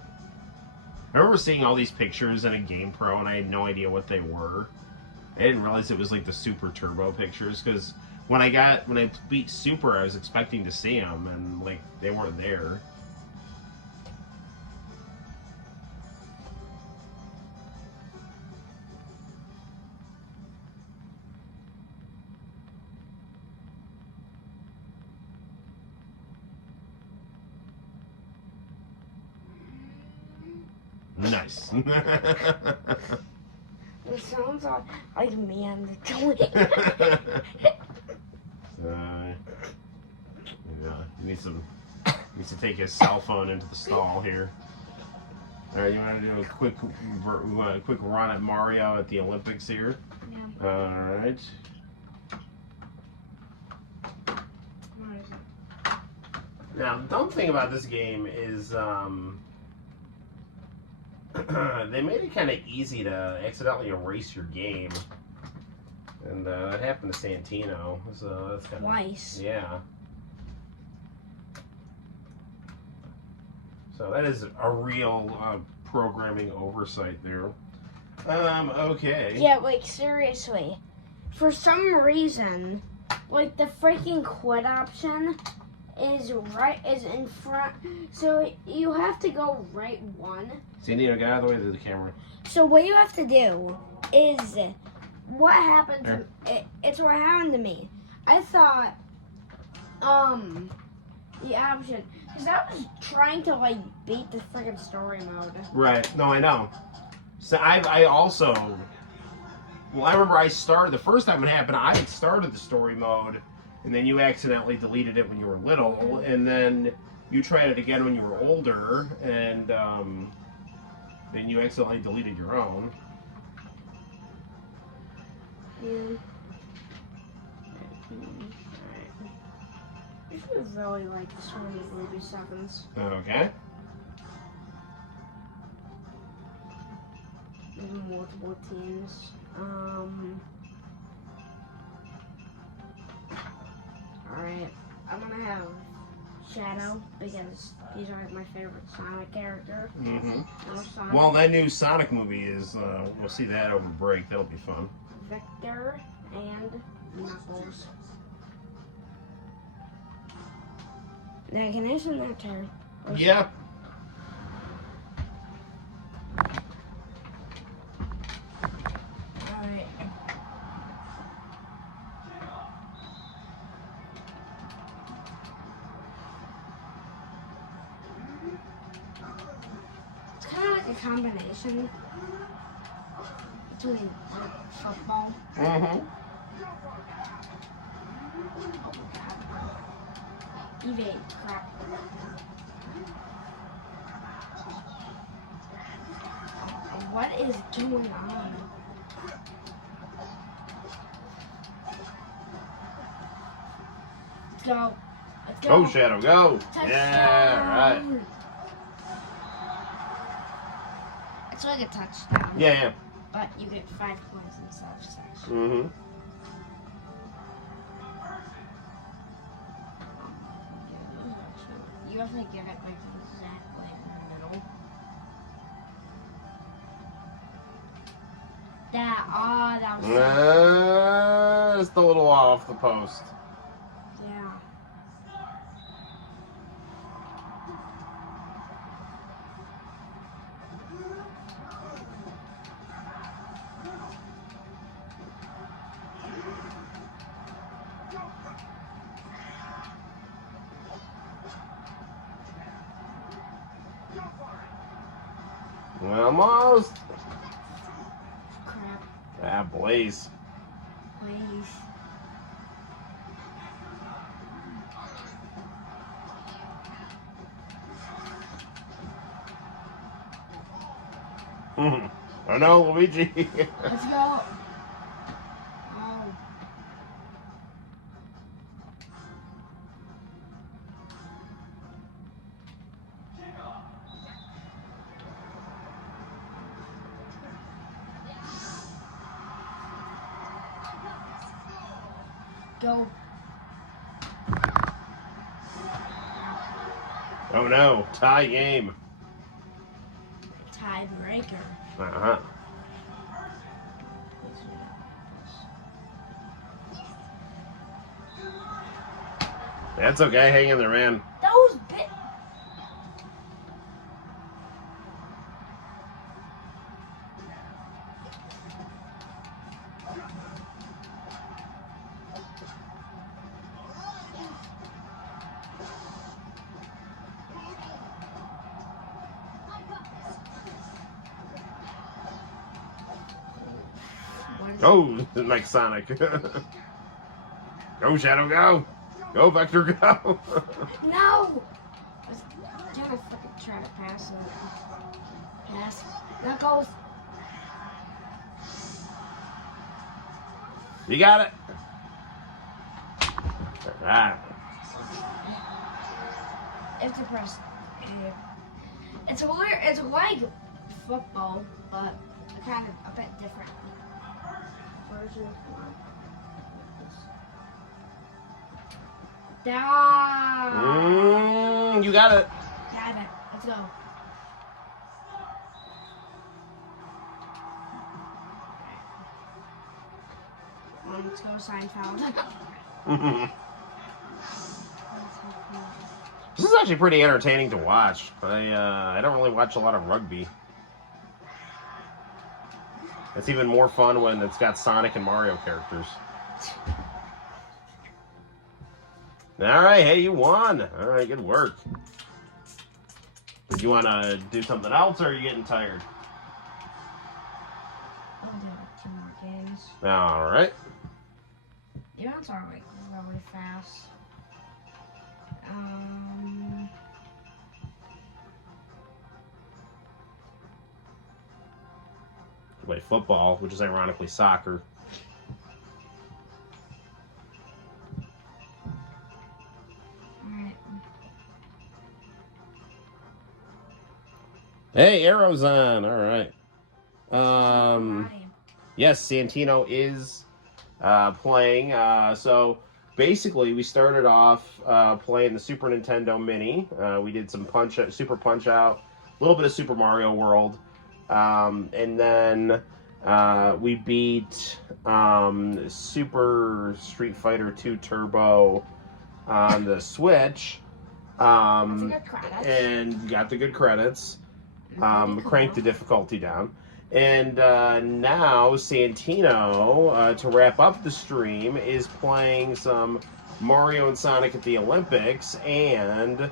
I remember seeing all these pictures in a Game Pro, and I had no idea what they were. I didn't realize it was like the Super Turbo pictures, because when I beat Super, I was expecting to see them, and like they weren't there. Nice. It sounds like me on the toilet. Needs to take his cell phone into the stall here. All right, you want to do a quick run at Mario at the Olympics here? Yeah. All right. Where is it? Now, the dumb thing about this game is they made it kind of easy to accidentally erase your game, and that happened to Santino. So that's kind of Twice. yeah. So that is a real programming oversight there. Okay. Yeah, like seriously. For some reason, like the freaking quit option is in front. So you have to go right one. Santino, get out of the way of the camera. So what you have to do is what happened to it's what happened to me. I thought the option, because I was trying to like beat the freaking story mode. Right. No, I know. So I also, well, I remember I started the first time it happened. I had started the story mode, and then you accidentally deleted it when you were little, and then you tried it again when you were older, and then you accidentally deleted your own. Yeah. I should really like this one of Ruby Sevens. Okay. There's multiple teams. Alright. I'm gonna have Shadow because he's like my favorite Sonic character. Mm-hmm. Well, that new Sonic movie is, we'll see that over break. That'll be fun. Victor and Knuckles. Now, can I send that turn? Yeah. Alright. It's kind of like a combination between like, football. Mm-hmm. Evade, crap. What is going on? Let's go. Let's go. Go, Shadow, go. Touchdown. Yeah, right. It's like a touchdown. Yeah. But you get 5 points instead of 6. Mm-hmm. You have to get it like exactly in the middle. That was Just a little off the post. yeah. Almost. Crap. Ah, Blaze. Please. Oh no, Luigi. Let's go. Oh. Go. Oh no, tie game. Tiebreaker. Uh-huh. That's okay, hang in there, man. Those bit. Oh, like Sonic. Go, Shadow, go. Go, Vector, go. No! I was gonna fucking try to pass it. Pass. Knuckles. You got it. Alright. It's a press. It's like football, but kind of a bit different version. Down. You got it. Got it. Let's go. Let's go, Seinfeld. This is actually pretty entertaining to watch. I don't really watch a lot of rugby. It's even more fun when it's got Sonic and Mario characters. All right, hey, you won. All right, good work. Did you want to do something else, or are you getting tired? I'll do like 2 more games. All right. You know, it's all like really fast. Play football, which is ironically soccer. Alright. Hey, arrows on. All right. Yes, Santino is playing. So basically, we started off playing the Super Nintendo Mini. We did some Super Punch Out, a little bit of Super Mario World, and then we beat Super Street Fighter 2 Turbo on the Switch, and got the good credits. Cranked the difficulty down. And now Santino, to wrap up the stream, is playing some Mario and Sonic at the Olympics, and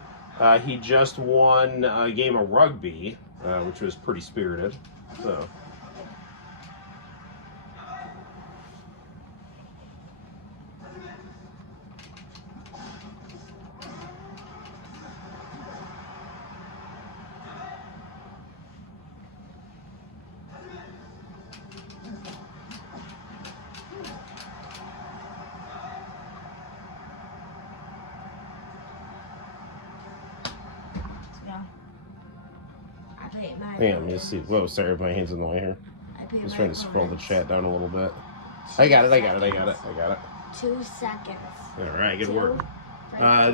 he just won a game of rugby, which was pretty spirited. So. Hang on, let me see. Whoa, sorry, my hand's in the way here. I'm just trying to scroll the chat down a little bit. I got it. 2 seconds. All right, good work.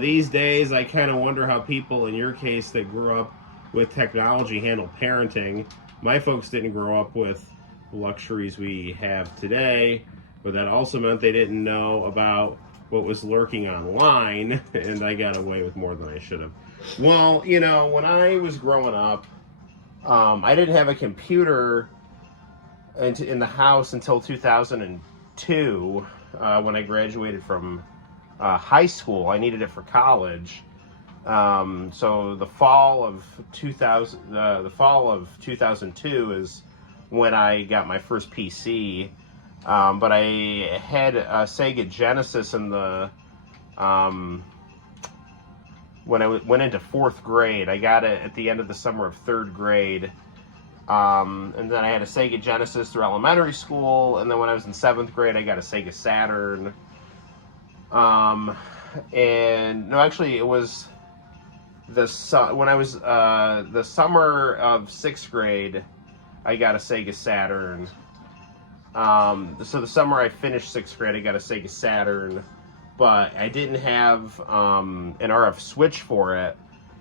These days, I kind of wonder how people, in your case, that grew up with technology handle parenting. My folks didn't grow up with the luxuries we have today, but that also meant they didn't know about what was lurking online, and I got away with more than I should have. Well, you know, when I was growing up, I didn't have a computer in the house until 2002, when I graduated from high school. I needed it for college. So the fall of 2002 is when I got my first PC. But I had a Sega Genesis in the when I went into 4th grade. I got it at the end of the summer of 3rd grade. And then I had a Sega Genesis through elementary school. And then when I was in 7th grade, I got a Sega Saturn. And no, actually, it was when I was the summer of 6th grade, I got a Sega Saturn. So the summer I finished 6th grade, I got a Sega Saturn. But I didn't have an RF switch for it,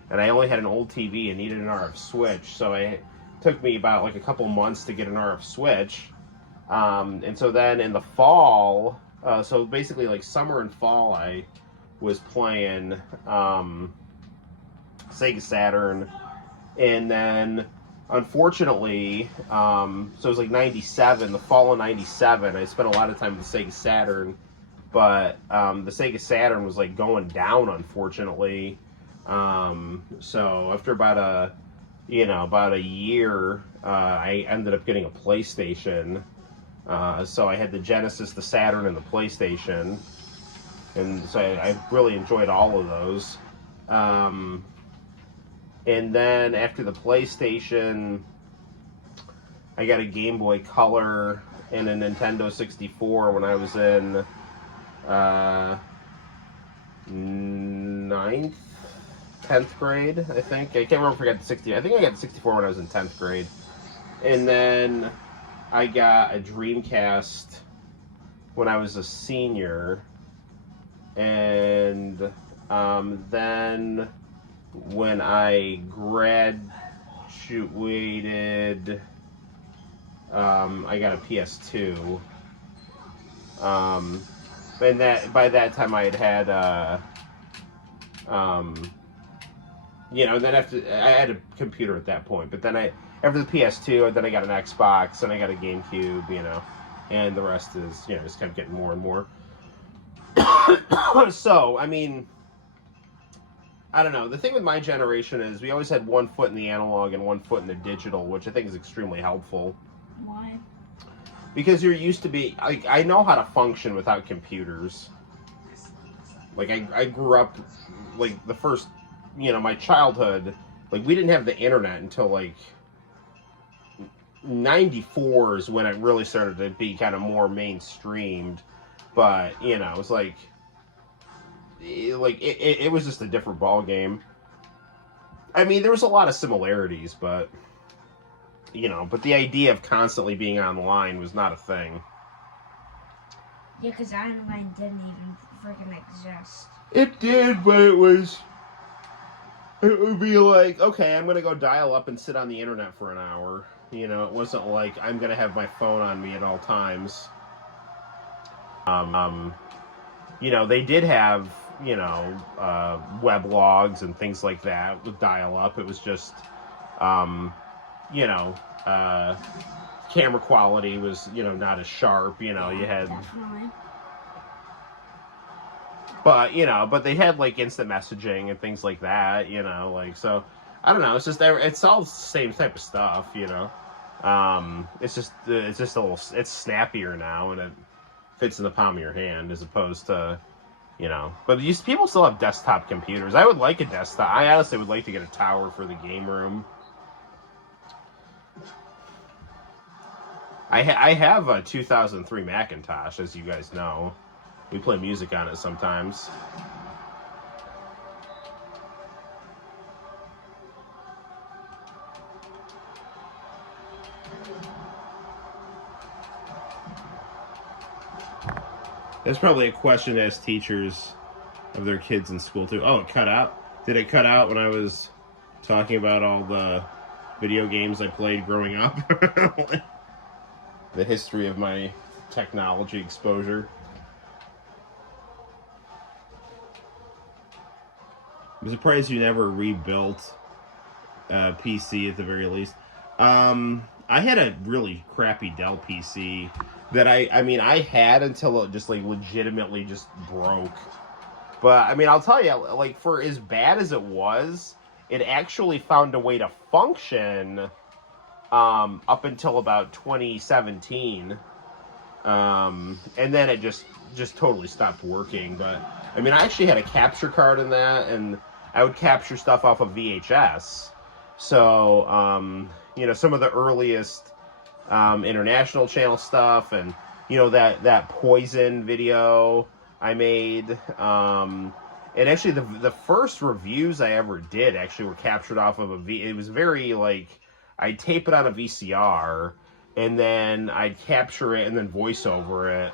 and I only had an old TV and needed an RF switch. So it took me about like a couple months to get an RF switch. And so then in the fall, so basically like summer and fall, I was playing Sega Saturn. And then unfortunately, so it was like 97, the fall of 97, I spent a lot of time with the Sega Saturn. But the Sega Saturn was like going down, unfortunately. So after about a year, I ended up getting a PlayStation. So I had the Genesis, the Saturn, and the PlayStation. And so I really enjoyed all of those. And then after the PlayStation, I got a Game Boy Color and a Nintendo 64 when I was in 9th, 10th grade, I think. I can't remember if I got the 60. I think I got the 64 when I was in 10th grade. And then I got a Dreamcast when I was a senior. And then when I graduated, I got a PS2. And that by that time I had then after I had a computer at that point. But then after the PS2, then I got an Xbox and I got a GameCube, and the rest is just kept getting more and more. So I mean, I don't know. The thing with my generation is we always had one foot in the analog and one foot in the digital, which I think is extremely helpful. Why? Because you're used to be, like, I know how to function without computers. Like, I grew up, like, the first, my childhood, like, we didn't have the internet until, like, 94 is when it really started to be kind of more mainstreamed. But, it was like it was just a different ball game. I mean, there was a lot of similarities, but... but the idea of constantly being online was not a thing. Yeah, because online didn't even freaking exist. It did, but it would be like, okay, I'm going to go dial up and sit on the internet for an hour. It wasn't like I'm going to have my phone on me at all times. They did have, web logs and things like that with dial up. It was just, camera quality was, not as sharp, you had... Definitely. But they had, like, instant messaging and things like that, so, I don't know, it's all the same type of stuff, it's just a little, it's snappier now, and it fits in the palm of your hand, as opposed to, but people still have desktop computers. I would like a desktop. I honestly would like to get a tower for the game room. I have a 2003 Macintosh, as you guys know. We play music on it sometimes. That's probably a question to ask teachers of their kids in school, too. Oh, it cut out? Did it cut out when I was talking about all the video games I played growing up? The history of my technology exposure. I'm surprised you never rebuilt a PC at the very least. I had a really crappy Dell PC that I had until it just, like, legitimately just broke. But, I'll tell you, like, for as bad as it was, it actually found a way to function up until about 2017. And then it just totally stopped working. But, I actually had a capture card in that, and I would capture stuff off of VHS. So, some of the earliest international channel stuff, and, that Poison video I made. And actually, the first reviews I ever did actually were captured off of it was very, like, I'd tape it on a VCR, and then I'd capture it and then voice over it.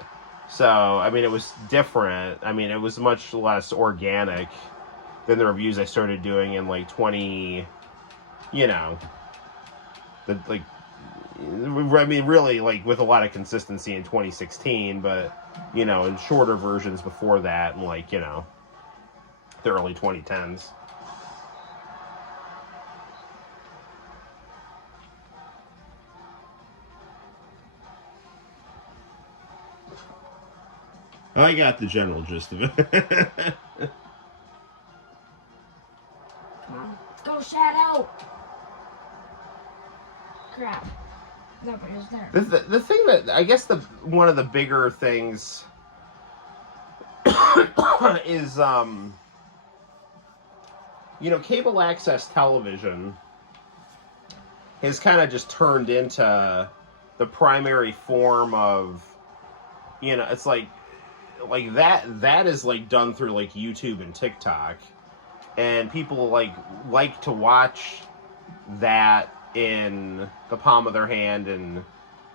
So, it was different. It was much less organic than the reviews I started doing in, like, really, like, with a lot of consistency in 2016, but, in shorter versions before that, and, like, the early 2010s. I got the general gist of it. Come on, go Shadow! Crap. Nobody's there. The thing that, I guess one of the bigger things is, you know, cable access television has kind of just turned into the primary form of, you know, it's like that is like done through like YouTube and TikTok, and people like to watch that in the palm of their hand and,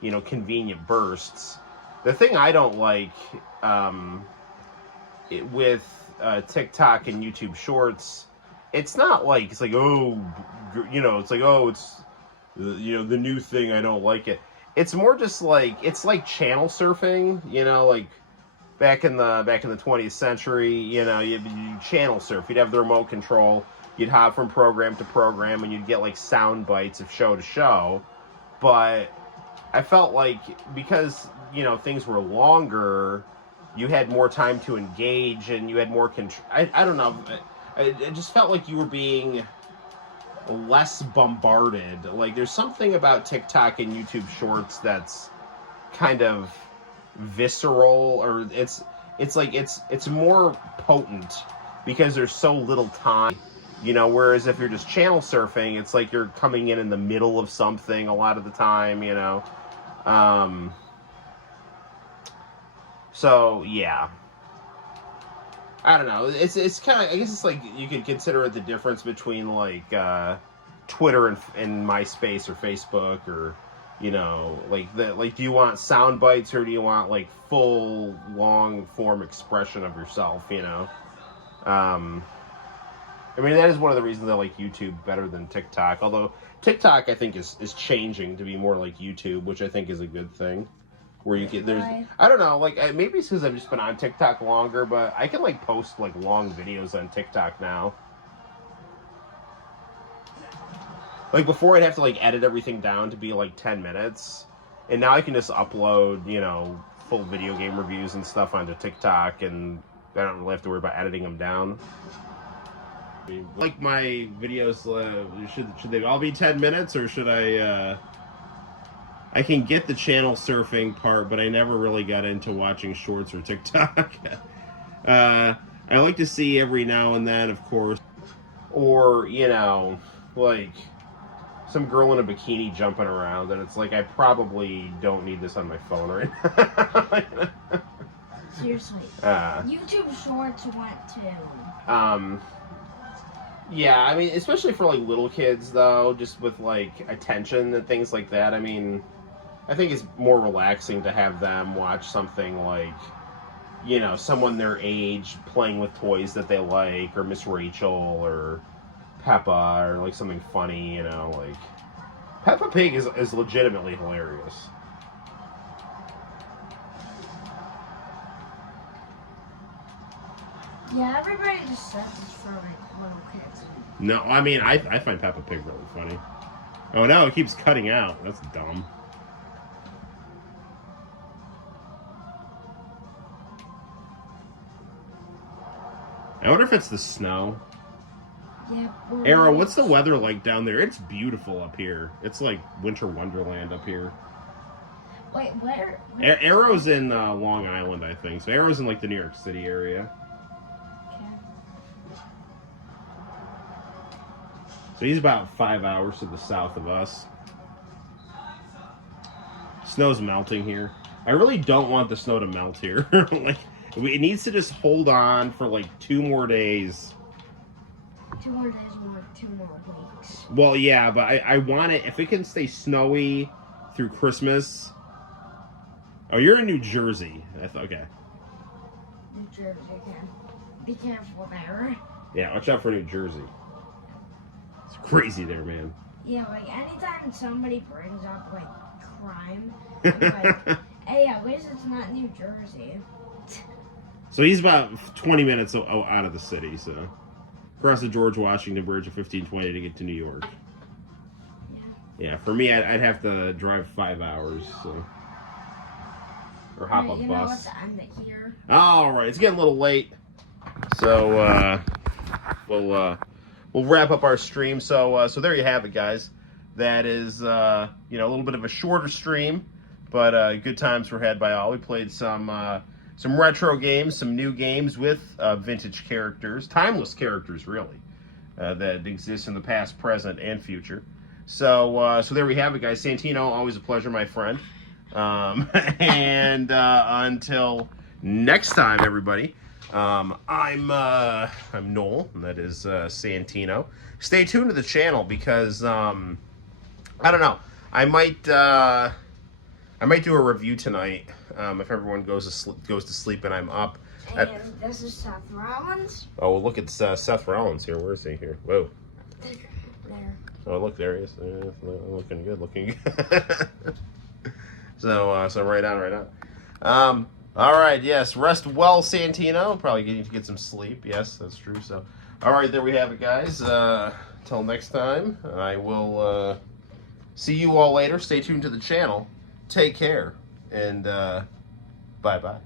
you know, convenient bursts. The thing I don't like with TikTok and YouTube Shorts, it's not like it's like, oh, you know, it's like, oh, it's, you know, the new thing, I don't like it. It's more just like, it's like channel surfing, you know, like back in the 20th century, you know, you'd channel surf. You'd have the remote control, you'd hop from program to program, and you'd get like sound bites of show to show. But I felt like because, you know, things were longer, you had more time to engage and you had more control. I don't know. It just felt like you were being less bombarded. Like, there's something about TikTok and YouTube Shorts that's kind of visceral, or it's more potent because there's so little time, you know, whereas if you're just channel surfing, it's like you're coming in the middle of something a lot of the time, you know. So yeah, I don't know. It's kind of, I guess it's like you could consider it the difference between like Twitter and MySpace or Facebook, or, you know, like do you want sound bites or do you want like full long form expression of yourself, you know? I mean, that is one of the reasons I like YouTube better than TikTok. Although TikTok, I think, is changing to be more like YouTube, which I think is a good thing. Where you can, I don't know, like, maybe it's because I've just been on TikTok longer, but I can, like, post, like, long videos on TikTok now. Like, before I'd have to, like, edit everything down to be, like, 10 minutes. And now I can just upload, you know, full video game reviews and stuff onto TikTok, and I don't really have to worry about editing them down. Like, my videos, should they all be 10 minutes, or should I can get the channel surfing part, but I never really got into watching shorts or TikTok. I like to see every now and then, of course. Or, you know, like some girl in a bikini jumping around, and it's like, I probably don't need this on my phone right now. Seriously. YouTube Shorts went to... Yeah, I mean, especially for, like, little kids, though, just with, like, attention and things like that. I mean, I think it's more relaxing to have them watch something like, you know, someone their age playing with toys that they like, or Miss Rachel, or Peppa, or, like, something funny, you know, like... Peppa Pig is legitimately hilarious. Yeah, everybody just says it's for, like, little kids. No, I mean, I find Peppa Pig really funny. Oh, no, it keeps cutting out. That's dumb. I wonder if it's the snow. Yeah. Arrow, what's the weather like down there? It's beautiful up here. It's like winter wonderland up here. Wait, where? Arrow's in Long Island, I think. So Arrow's in like the New York City area. Okay. So he's about 5 hours to the south of us. Snow's melting here. I really don't want the snow to melt here. Like, it needs to just hold on for like 2 more days. 2 more days or 2 more weeks. Well, yeah, but I want it, if it can stay snowy through Christmas. Oh, you're in New Jersey. Okay. New Jersey, okay. Be careful there. Yeah, watch out for New Jersey. It's crazy there, man. Yeah, like, anytime somebody brings up, like, crime, I'm like, hey, at least it's not New Jersey. So he's about 20 minutes out of the city, so. Across the George Washington Bridge at 1520 to get to New York. Yeah, for me, I'd have to drive 5 hours, so. Or hop a bus. Know, let's end it here. All right, it's getting a little late, so we'll wrap up our stream. So there you have it, guys. That is you know, a little bit of a shorter stream, but good times were had by all. We played some some retro games, some new games with vintage characters, timeless characters, really, that exist in the past, present, and future. So, so there we have it, guys. Santino, always a pleasure, my friend. And until next time, everybody. I'm Noel, and that is Santino. Stay tuned to the channel because I don't know. I might do a review tonight if everyone goes to sleep and I'm up. And this is Seth Rollins. Oh, well, look, it's Seth Rollins here. Where is he here? Whoa. There. Oh, look, there he is. Looking good. So right on. All right, yes. Rest well, Santino. Probably need to get some sleep. Yes, that's true. So, all right, there we have it, guys. Till next time, I will see you all later. Stay tuned to the channel. Take care, and bye-bye.